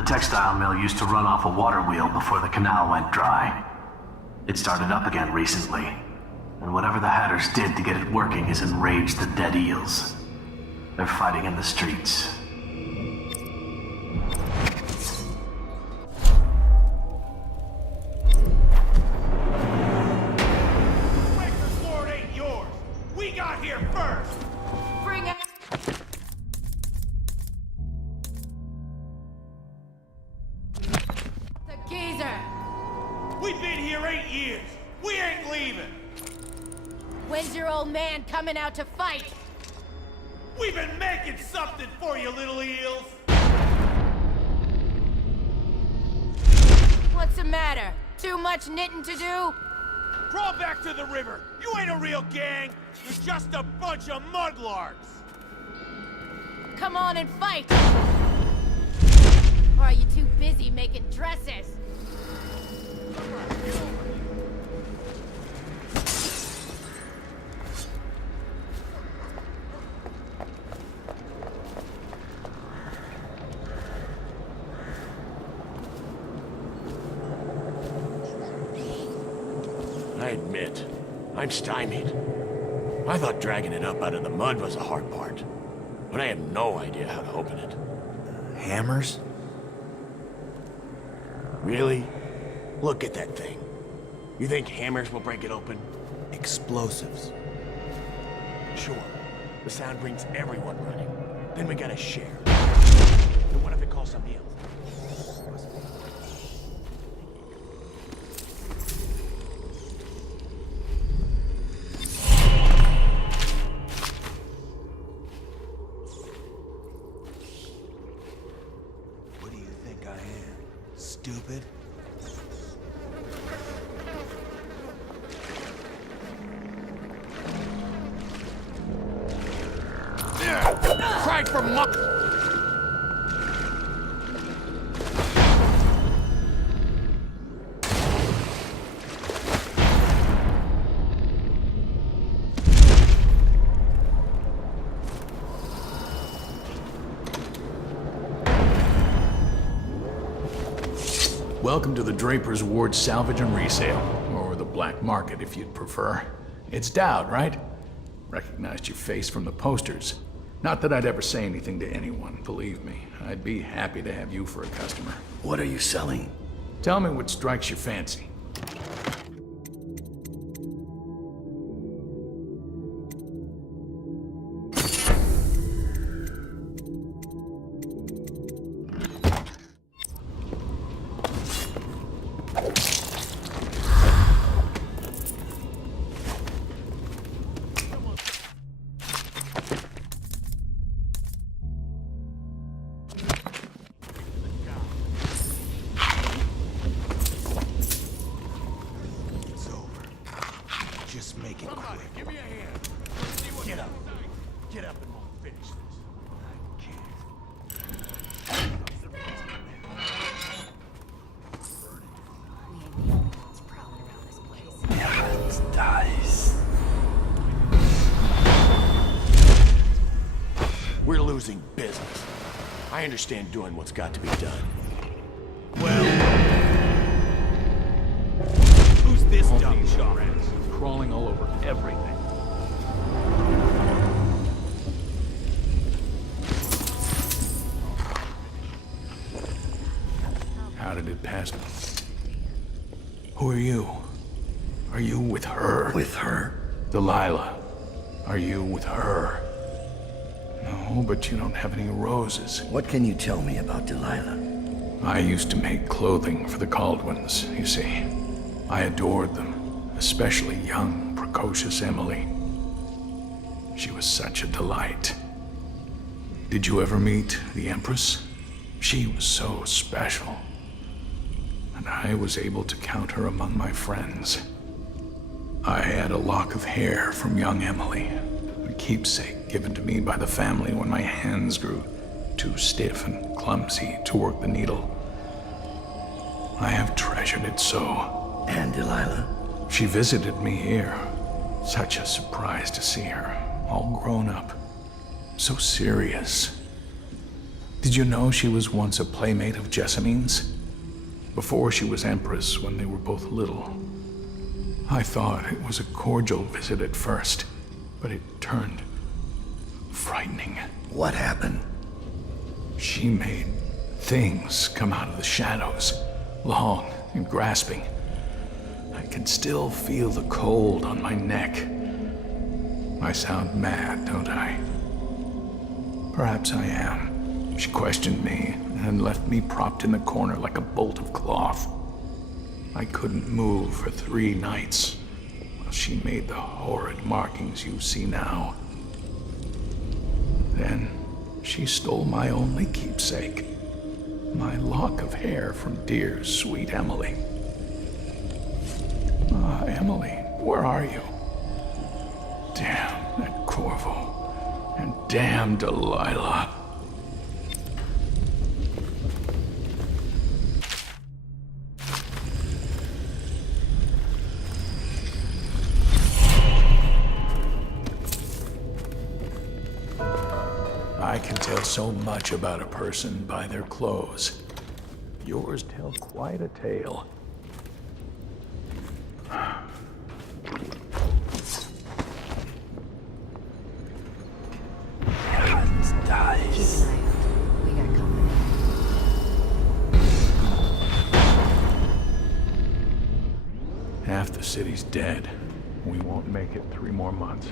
The textile mill used to run off a water wheel before the canal went dry. It started up again recently, and whatever the Hatters did to get it working has enraged the dead eels. They're fighting in the streets. Breakfast Lord ain't yours! We got here first! Bring it! The geezer! We've been here 8 years! We ain't leaving! When's your old man coming out to fight? We've been making something for you, little eels! What's the matter? Too much knitting to do? Crawl back to the river! You ain't a real gang! You're just a bunch of mudlarks! Come on and fight! Or are you too busy making dresses? I admit, I'm stymied. I thought dragging it up out of the mud was the hard part, but I have no idea how to open it. Hammers? Really? Look at that thing. You think hammers will break it open? Explosives. Sure. The sound brings everyone running. Then we gotta share. Then what if it calls somebody else? What do you think I am? Stupid? Cried for Welcome to the Drapers Ward Salvage and Resale, or the Black Market if you'd prefer. It's Dowd, right? Recognized your face from the posters. Not that I'd ever say anything to anyone, believe me. I'd be happy to have you for a customer. What are you selling? Tell me what strikes your fancy. Just make it Somebody, quick. give me a hand. Let's see what Get up. Get up and we'll finish this. Dice. We're losing business. I understand doing what's got to be done. Who's this dumb chop? Crawling all over everything. How did it pass me? Who are you? Are you with her? With her? Delilah. Are you with her? No, but you don't have any roses. What can you tell me about Delilah? I used to make clothing for the Caldwins, you see. I adored them, especially young, precocious Emily. She was such a delight. Did you ever meet the Empress? She was so special. And I was able to count her among my friends. I had a lock of hair from young Emily, a keepsake given to me by the family when my hands grew too stiff and clumsy to work the needle. I have treasured it so. And Delilah? She visited me here. Such a surprise to see her, all grown up, so serious. Did you know she was once a playmate of Jessamine's? Before she was Empress, when they were both little. I thought it was a cordial visit at first, but it turned frightening. What happened? She made things come out of the shadows, long and grasping. I can still feel the cold on my neck. I sound mad, don't I? Perhaps I am. She questioned me and left me propped in the corner like a bolt of cloth. I couldn't move for 3 nights while she made the horrid markings you see now. Then she stole my only keepsake, my lock of hair from dear, sweet Emily. Ah, Emily, where are you? Damn that Corvo, and damn Delilah. I can tell so much about a person by their clothes. Yours tell quite a tale. Dice. We got company. Half the city's dead. We won't make it 3 more months.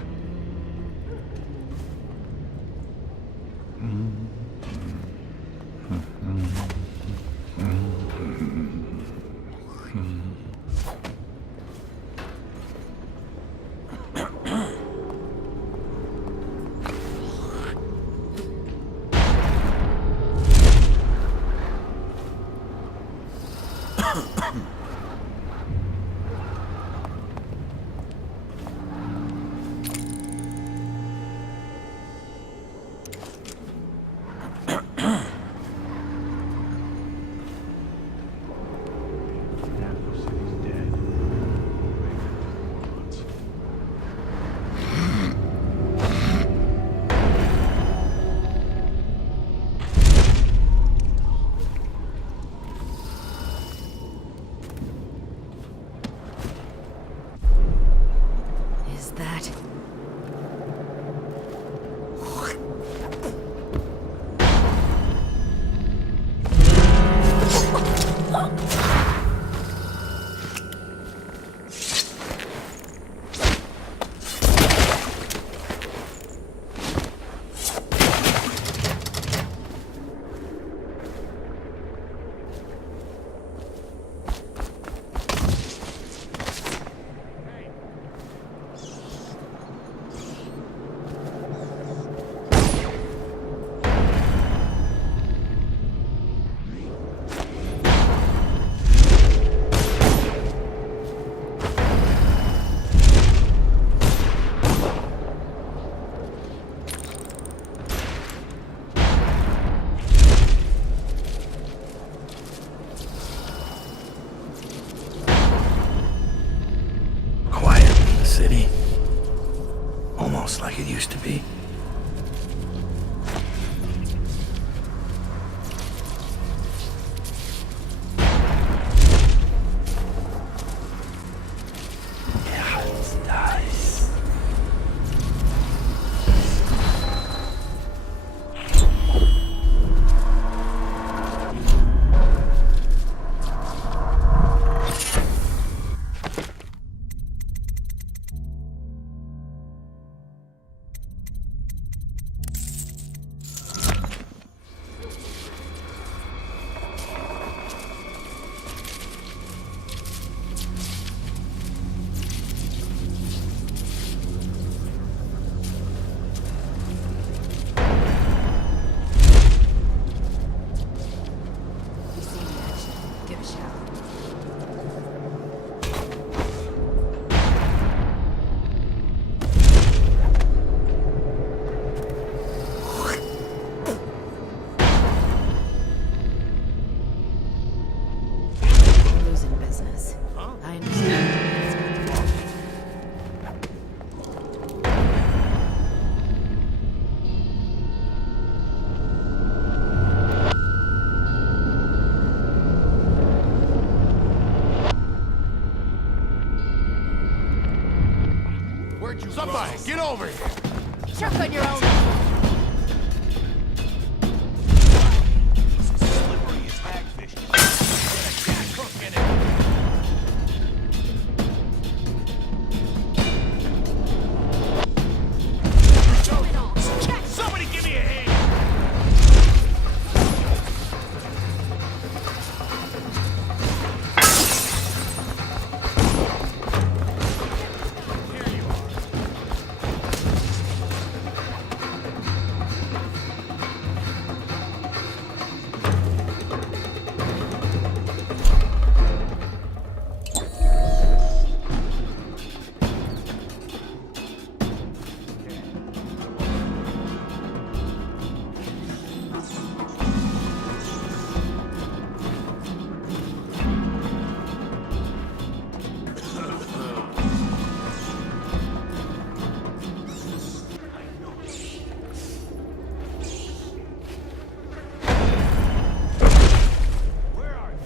Is that... City. Almost like it used to be. Yeah, it's nice. Somebody, get over here! Choke on your own. Slippery as hagfish. Get a cat hook in it. Somebody give me a hand! Here you are. Where are you?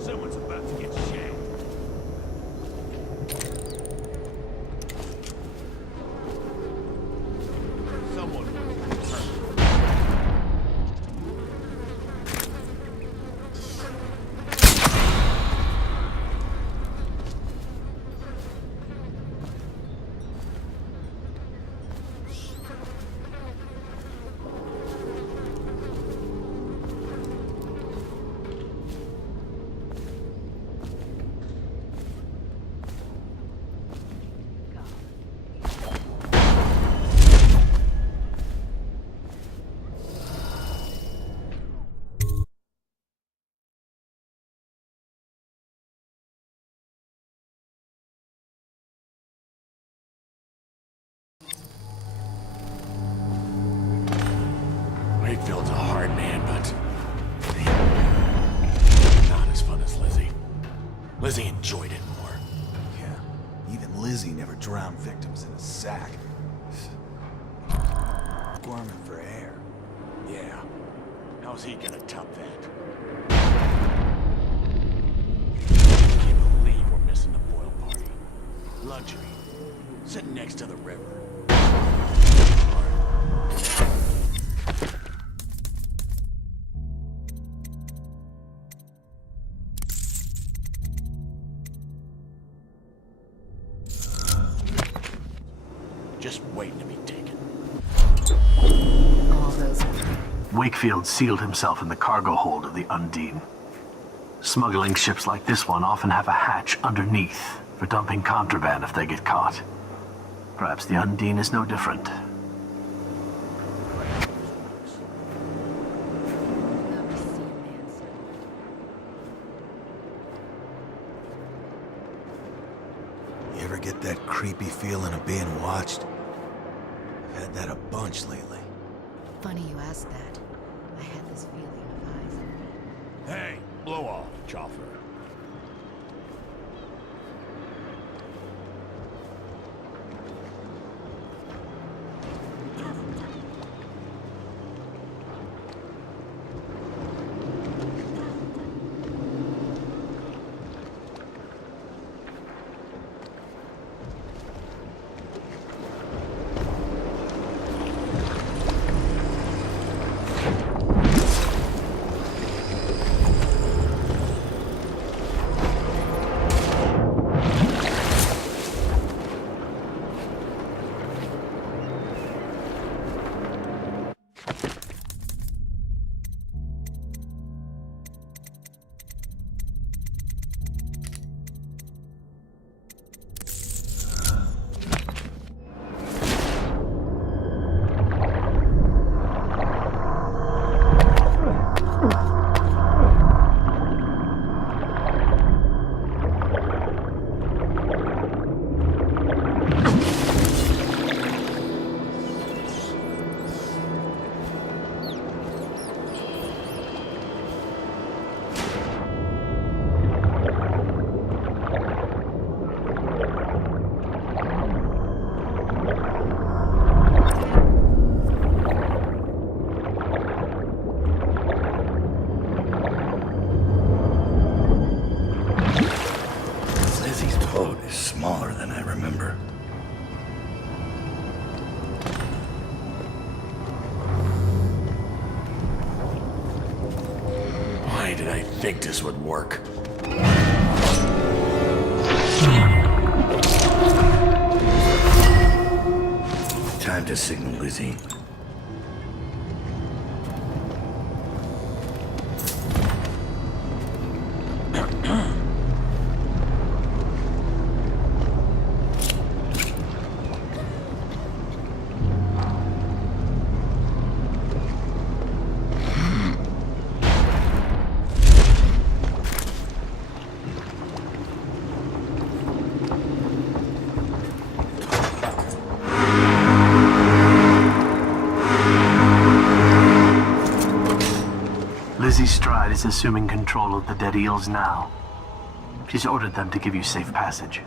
Someone's about to get shanked. Someone was hurt. Wakefield's a hard man, but not as fun as Lizzie. Lizzie enjoyed it more. Yeah, even Lizzie never drowned victims in a sack. Squirming for air. Yeah. How's he gonna top that? Can't believe we're missing the boil party. Luxury. Sitting next to the river. Just waiting to be taken. All those. Wakefield sealed himself in the cargo hold of the Undine. Smuggling ships like this one often have a hatch underneath for dumping contraband if they get caught. Perhaps the Undine is no different. You ever get that creepy feeling of being watched? I've had that a bunch lately. Funny you ask that. I had this feeling of eyes on me. Hey, blow off, Choffer. smaller than I remember. Why did I think this would work? Time to signal Lizzie. Lizzie Stride is assuming control of the dead eels now. She's ordered them to give you safe passage.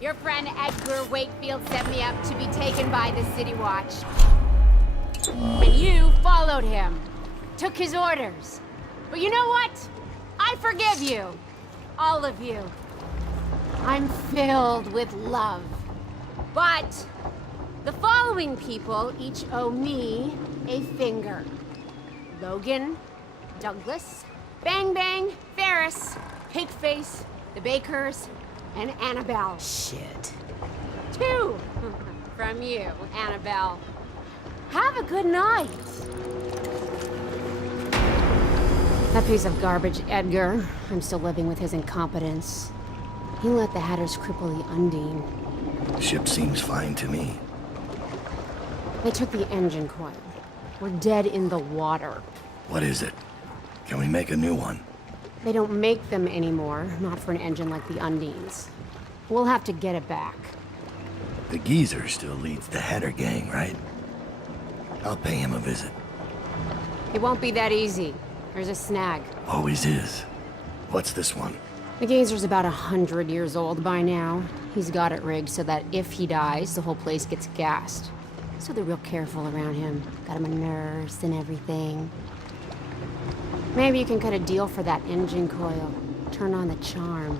Your friend Edgar Wakefield set me up to be taken by the City Watch. And you followed him. Took his orders. But you know what? I forgive you. All of you. I'm filled with love. But the following people each owe me a finger. Logan, Douglas, Bang Bang, Ferris, Pigface, the Bakers, and Annabelle. Shit. 2 from you, Annabelle. Have a good night. That piece of garbage, Edgar. I'm still living with his incompetence. He let the Hatters cripple the Undine. Ship seems fine to me. They took the engine coil. We're dead in the water. What is it? Can we make a new one? They don't make them anymore, not for an engine like the Undine's. We'll have to get it back. The geezer still leads the Hatter gang, right? I'll pay him a visit. It won't be that easy. There's a snag. Always is. What's this one? The Gazer's about 100 years old by now. He's got it rigged so that if he dies, the whole place gets gassed. So they're real careful around him. Got him a nurse and everything. Maybe you can cut a deal for that engine coil. Turn on the charm.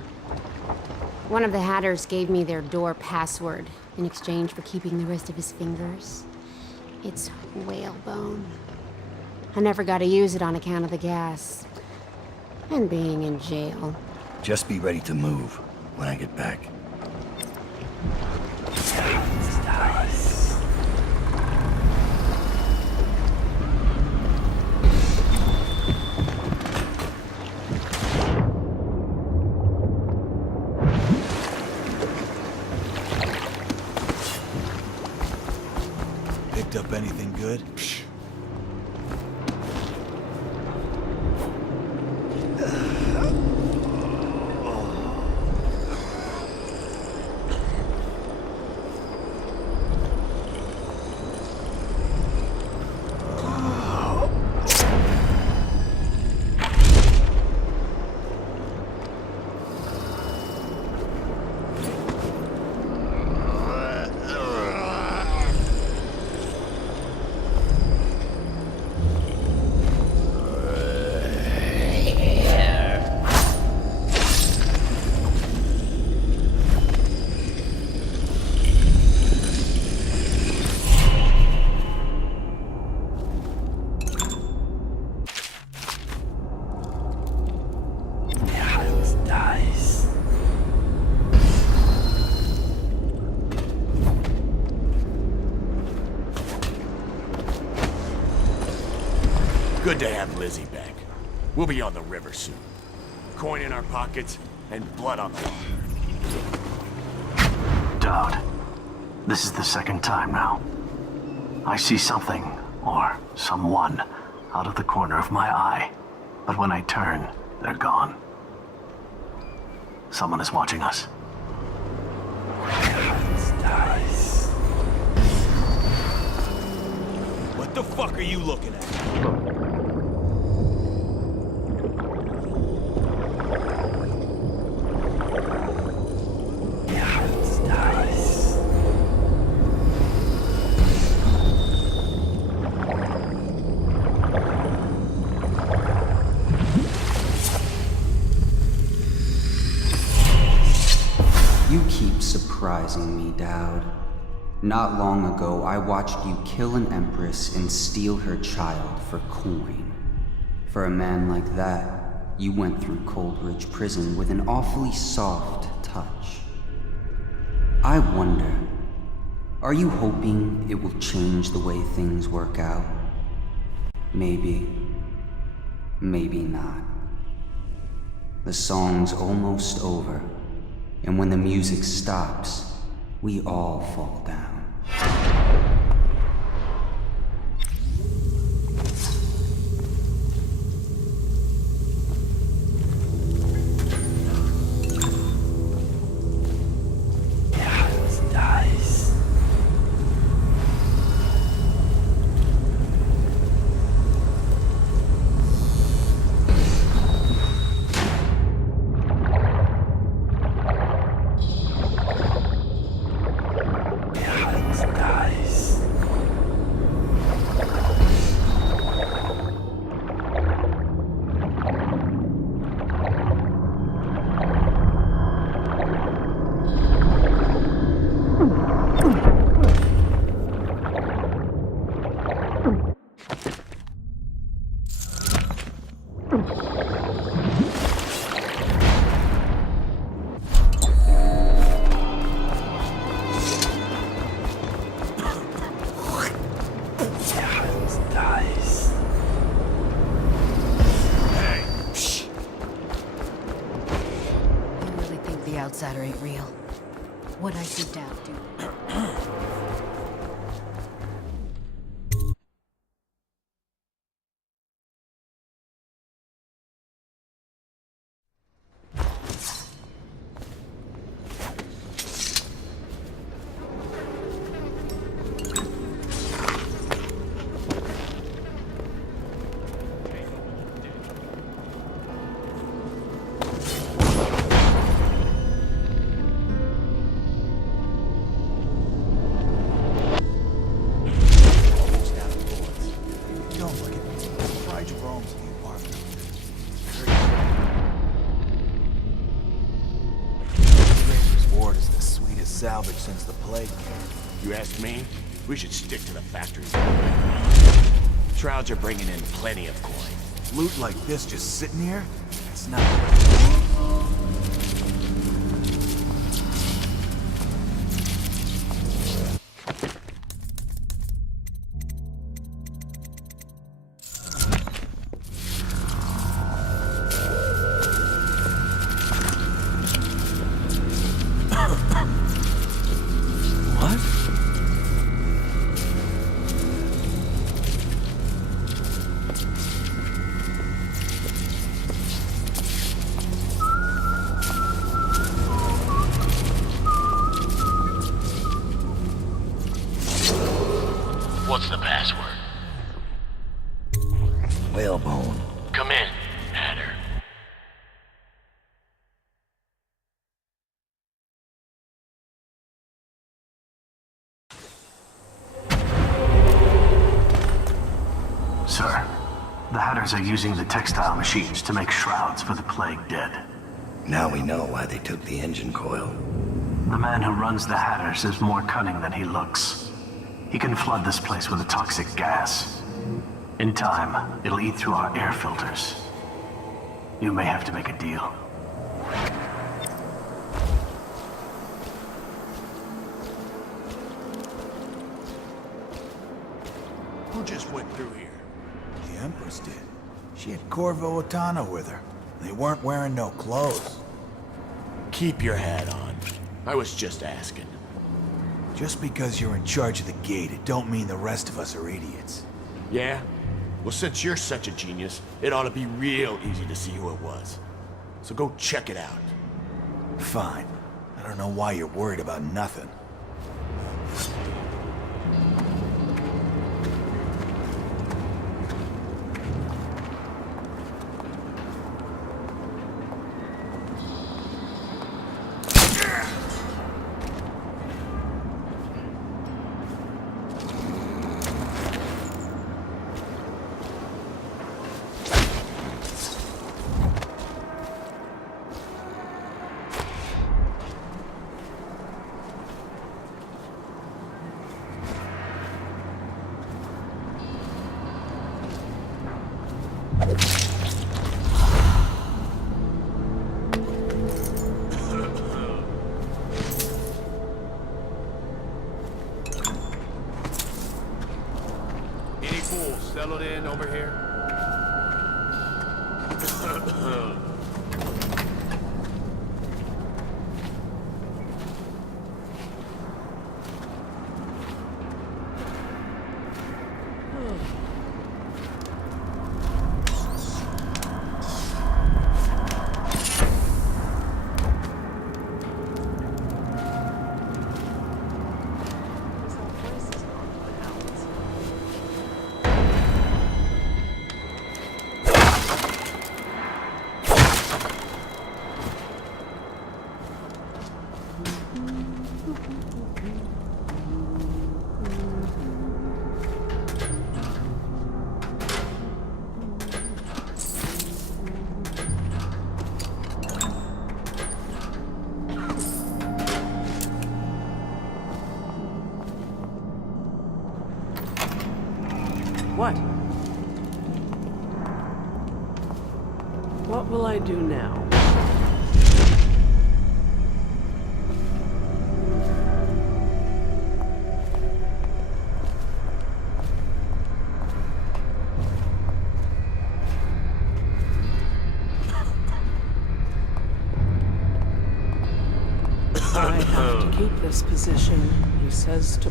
One of the Hatters gave me their door password in exchange for keeping the rest of his fingers. It's whalebone. I never got to use it on account of the gas. And being in jail. Just be ready to move when I get back. Picked up anything good? Good to have Lizzie back. We'll be on the river soon. Coin in our pockets and blood on the water. Dowd, this is the second time now. I see something, or someone, out of the corner of my eye. But when I turn, they're gone. Someone is watching us. What the fuck are you looking at? keep surprising me, Dowd. Not long ago, I watched you kill an empress and steal her child for coin. For a man like that, you went through Coldridge Prison with an awfully soft touch. I wonder, are you hoping it will change the way things work out? Maybe. Maybe not. The song's almost over, and when the music stops, we all fall down. Outsider ain't real. What I see Dowd do. Salvage since the plague. You ask me? We should stick to the factory. Shrouds are bringing in plenty of coin. Loot like this just sitting here? It's not... What's the password? Whalebone. Come in, Hatter. Sir, the Hatters are using the textile machines to make shrouds for the plague dead. Now we know why they took the engine coil. The man who runs the Hatters is more cunning than he looks. He can flood this place with a toxic gas. In time, it'll eat through our air filters. You may have to make a deal. Who just went through here? The Empress did. She had Corvo Otana with her. They weren't wearing no clothes. Keep your hat on. I was just asking. Just because you're in charge of the gate, it don't mean the rest of us are idiots. Yeah? Well, since you're such a genius, it ought to be real easy to see who it was. So go check it out. Fine. I don't know why you're worried about nothing. settled in over here? What? What will I do now? I have to keep this position, he says to...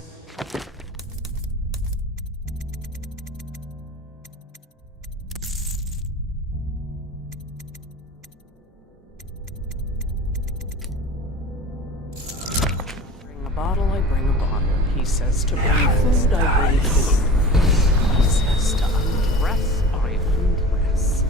I bring a bottle. He says to bring food, I bring food. He says to undress, I undress.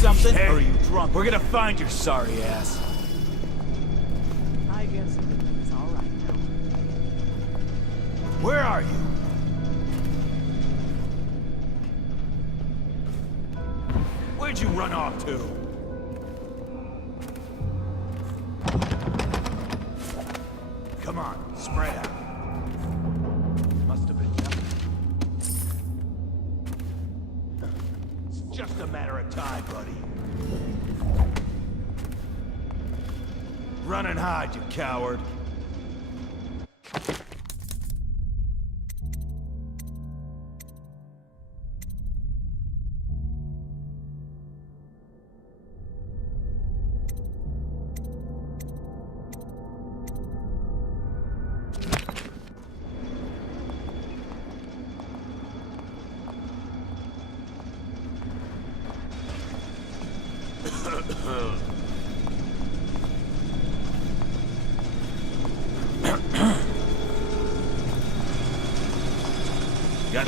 Something? Or are you drunk? We're gonna find your sorry ass. I guess it's all right now. Where are you? Where'd you run off to? Come on, spread out. Must have been jumping. It's just a matter of time, buddy. Run and hide, you coward. Got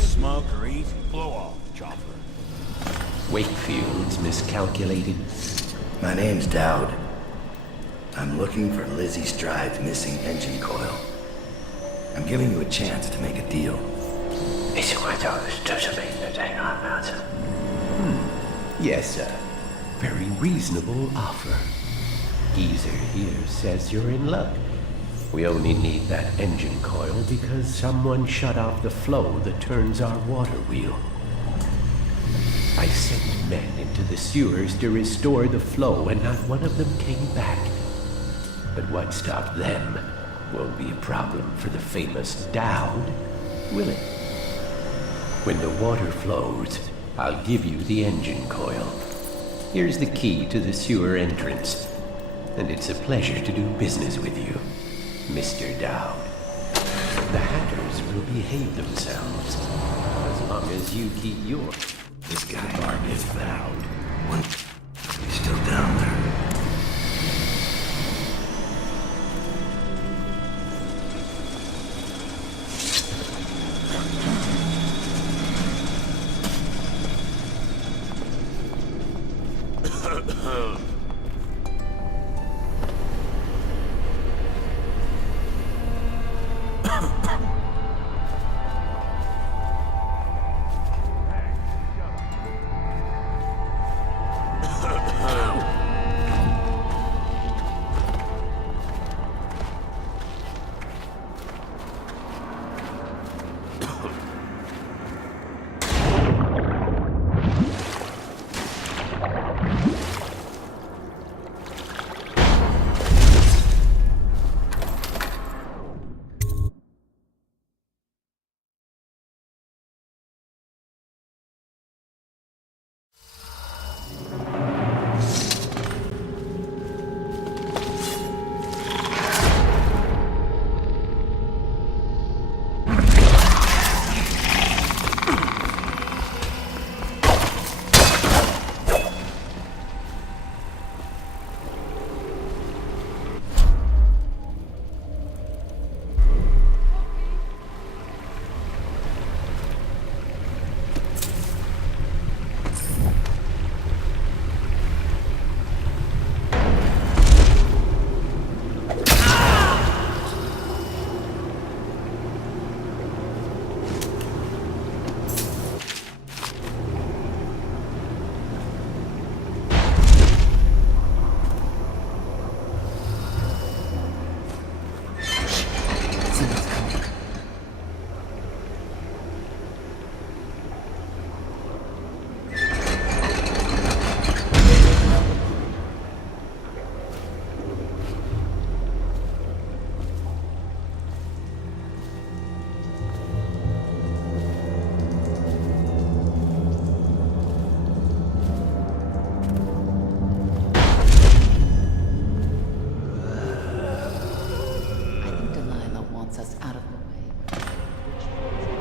smoke or eat? Blow off, chopper. Wakefield's miscalculated. My name's Dowd. I'm looking for Lizzie Stride's missing engine coil. I'm giving you a chance to make a deal. Yes, sir. Very reasonable offer. Geezer here says you're in luck. We only need that engine coil because someone shut off the flow that turns our water wheel. I sent men into the sewers to restore the flow, and not one of them came back. But what stopped them won't be a problem for the famous Dowd, will it? When the water flows, I'll give you the engine coil. Here's the key to the sewer entrance. And it's a pleasure to do business with you, Mr. Dowd. The Hatters will behave themselves, as long as you keep your... This guy is Dowd. He's still down there.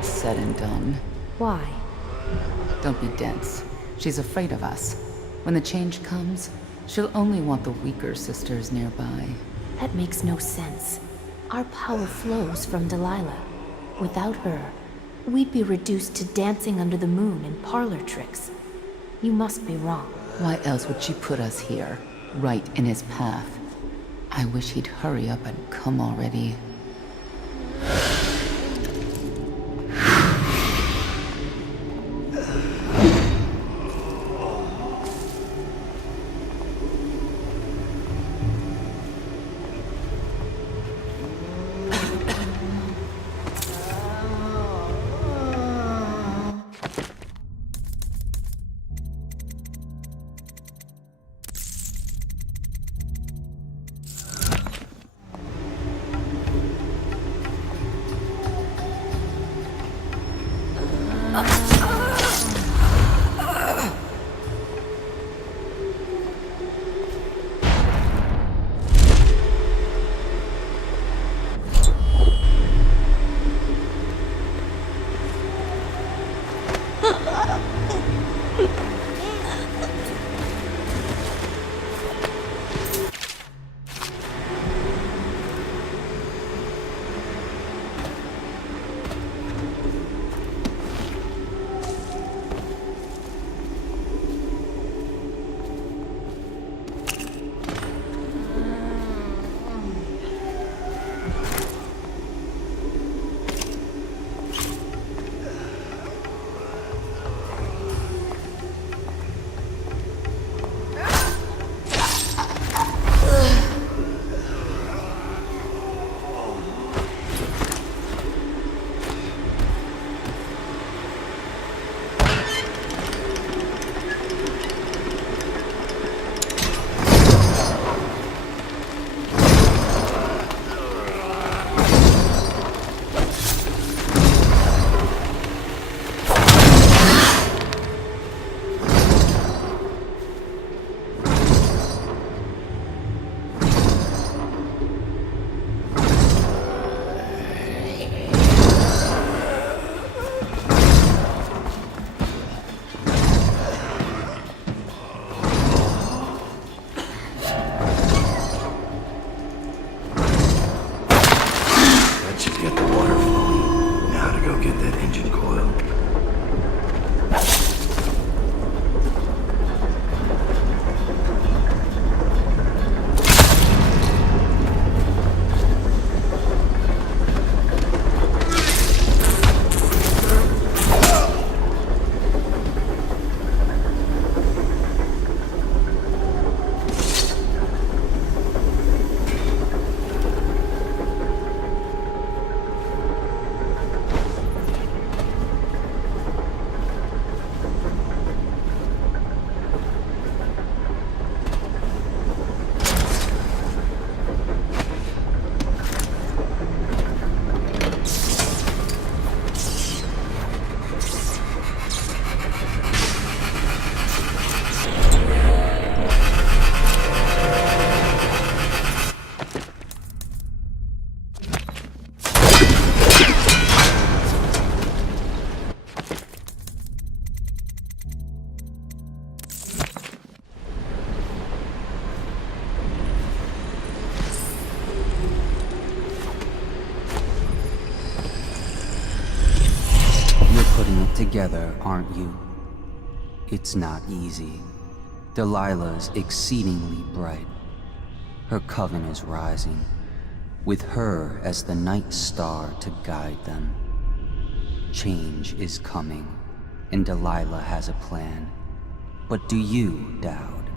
Said and done. Why? Don't be dense. She's afraid of us. When the change comes, she'll only want the weaker sisters nearby. That makes no sense. Our power flows from Delilah. Without her, we'd be reduced to dancing under the moon and parlor tricks. You must be wrong. Why else would she put us here, right in his path? I wish he'd hurry up and come already. putting it together, aren't you? It's not easy. Delilah's exceedingly bright. Her coven is rising, with her as the night star to guide them. Change is coming, and Delilah has a plan. But do you, Dowd?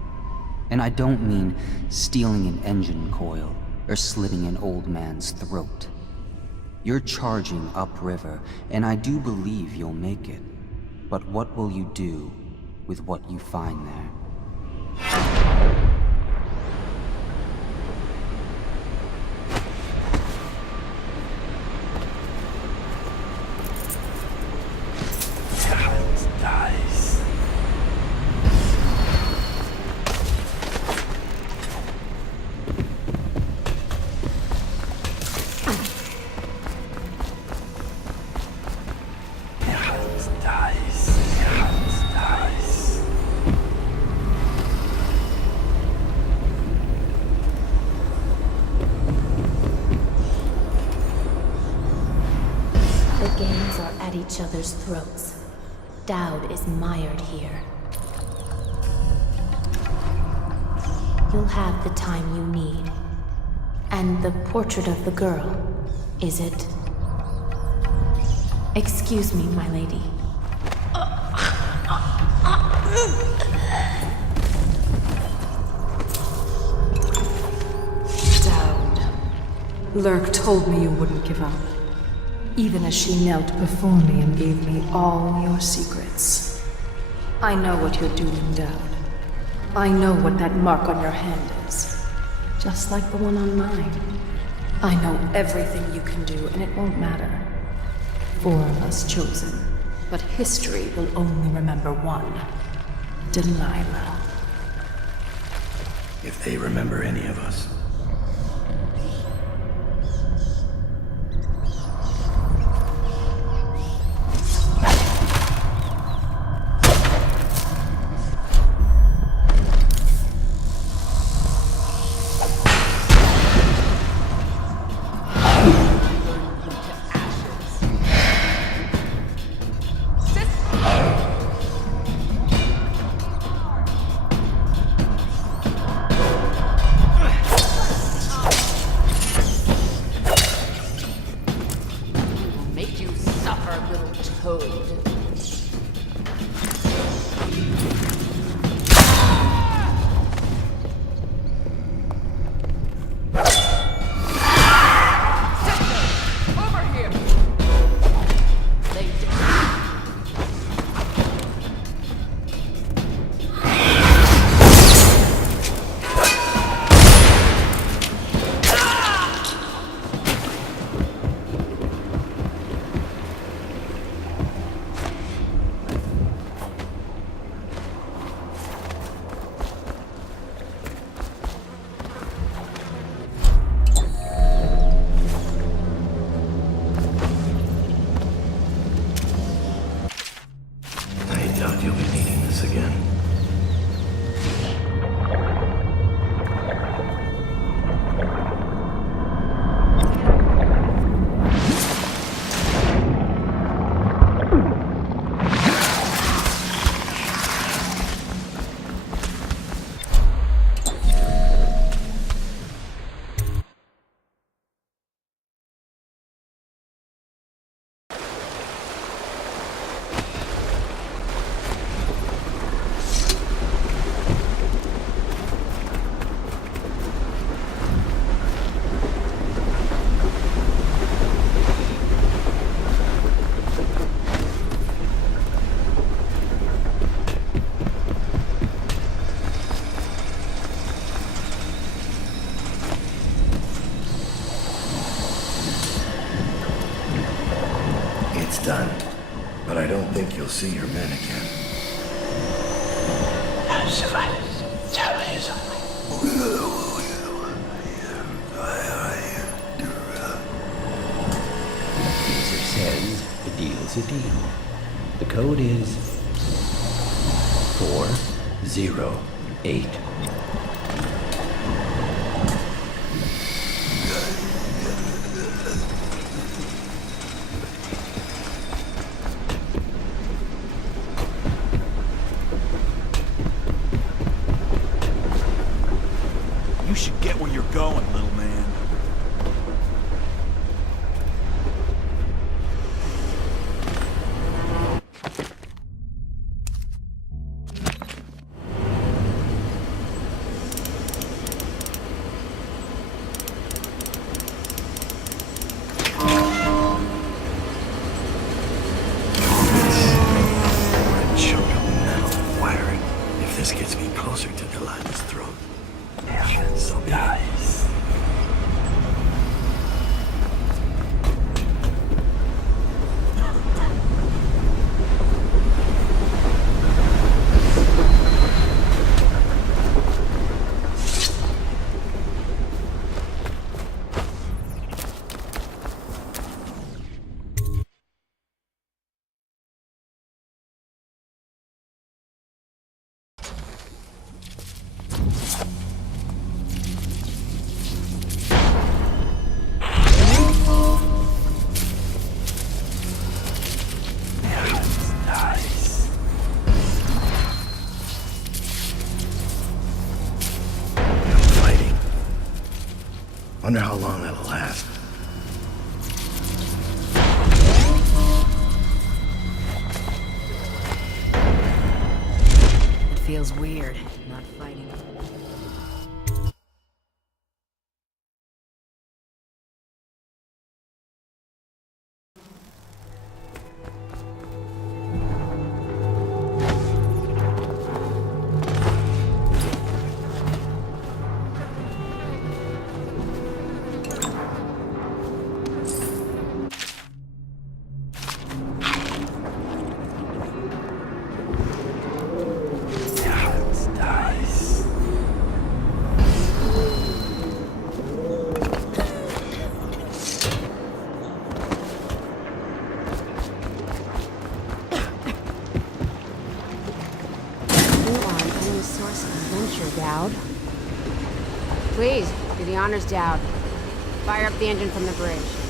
And I don't mean stealing an engine coil or slitting an old man's throat. You're charging upriver, and I do believe you'll make it. But what will you do with what you find there? Nice. The gangs are at each other's throats. Dowd is mired here. You'll have the time you need. And the portrait of the girl, is it? Excuse me, my lady. Dowd. Lurk told me you wouldn't give up. Even as she knelt before me and gave me all your secrets. I know what you're doing, Dowd. I know what that mark on your hand is. Just like the one on mine. I know everything you can do, and it won't matter. 4 of us chosen, but history will only remember one. Delilah. If they remember any of us. Done. But I don't think you'll see your men again. Caesar says a deal's a deal. The code is 408. going, little man. Wonder how long that'll last. It feels weird, not fighting. Dowd. Please, do the honors, Dowd. Fire up the engine from the bridge.